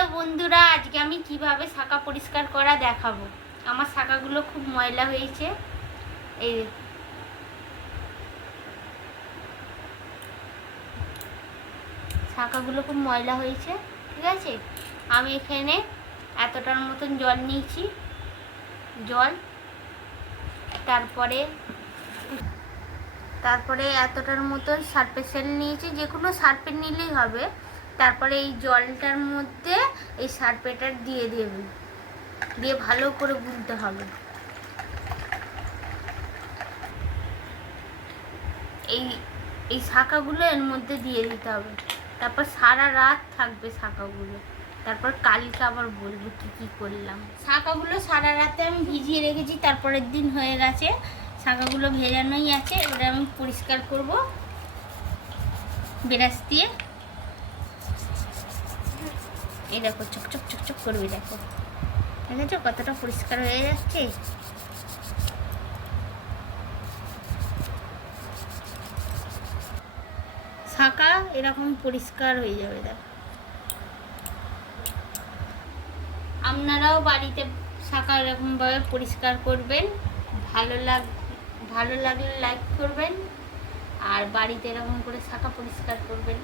Hello বন্ধুরা, আজকে আমি কিভাবে শাঁখা পরিষ্কার করা দেখাবো। আমার শাঁখাগুলো খুব ময়লা হয়েছে। এই শাঁখাগুলো খুব ময়লা হয়েছে, ঠিক আছে। আমি এখানে এতটার মতন জল নিয়েছি, জল তারপরে এতটার মতন সার্ফেক্সেল নিয়েছি, যে কোনো সার্ফের নিলেই হবে। তারপরে এই জলটার মধ্যে এই সার্ফেটা দিয়ে দেবে, দিয়ে ভালো করে গুলতে হবে। এই এই শাঁখাগুলো এর মধ্যে দিয়ে দিতে হবে। তারপর সারা রাত থাকবে শাঁখাগুলো। তারপর কালকে আবার বলবো কি কি করলাম। শাঁখাগুলো সারা রাতে আমি ভিজিয়ে রেখেছি, তারপরের দিন হয়ে গেছে। শাঁখাগুলো ভেজানোই আছে। এবারে আমি পরিষ্কার করব ব্রাশ দিয়ে। এই দেখো, চকচক চকচক করবে, দেখো দেখেছো কতটা পরিষ্কার হয়ে যাচ্ছে। শাঁখা এরকম পরিষ্কার হয়ে যাবে। দেখো, আপনারাও বাড়িতে শাঁখা এরকমভাবে পরিষ্কার করবেন। ভালো লাগলে লাইক করবেন, আর বাড়িতে এরকম করে শাঁখা পরিষ্কার করবেন।